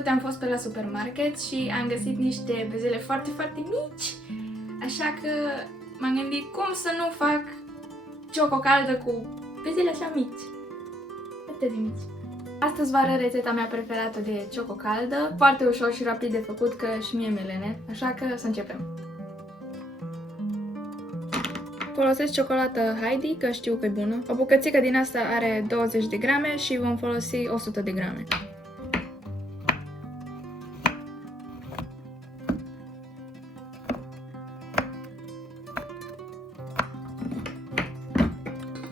trecut am fost pe la supermarket și am găsit niște bezele foarte, foarte mici. Așa că m-am gândit cum să nu fac cioco caldă cu bezele așa mici. Atât de mici. Astăzi vă arăt rețeta mea preferată de cioco caldă, foarte ușor și rapid de făcut, că și mie mi-e, așa că să începem. Folosesc ciocolată Heidi, că știu că e bună. O bucățică din asta are 20 de grame și vom folosi 100 de grame.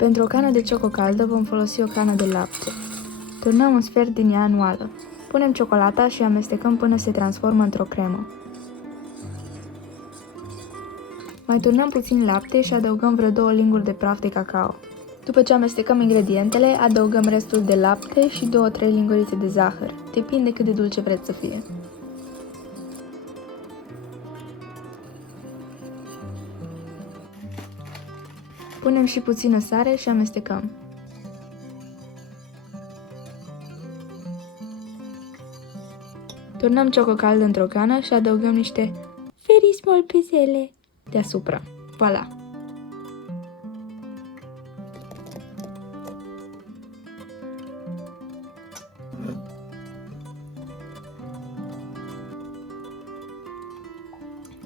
Pentru o cană de cioco caldă vom folosi o cană de lapte. Turnăm un sfert din ea în oală. Punem ciocolata și amestecăm până se transformă într-o cremă. Mai turnăm puțin lapte și adăugăm vreo 2 linguri de praf de cacao. După ce amestecăm ingredientele, adăugăm restul de lapte și 2-3 lingurițe de zahăr. Depinde cât de dulce vreți să fie. Punem și puțină sare și amestecăm. Turnăm cioco caldă într-o cană și adăugăm niște very small bezele deasupra. Voilà!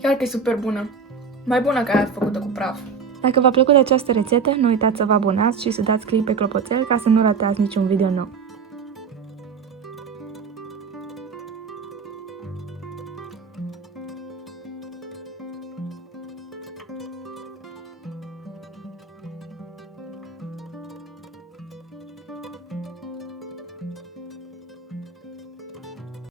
Chiar că e super bună. Mai bună ca aia făcută cu praf. Dacă v-a plăcut această rețetă, nu uitați să vă abonați și să dați click pe clopoțel ca să nu ratați niciun video nou.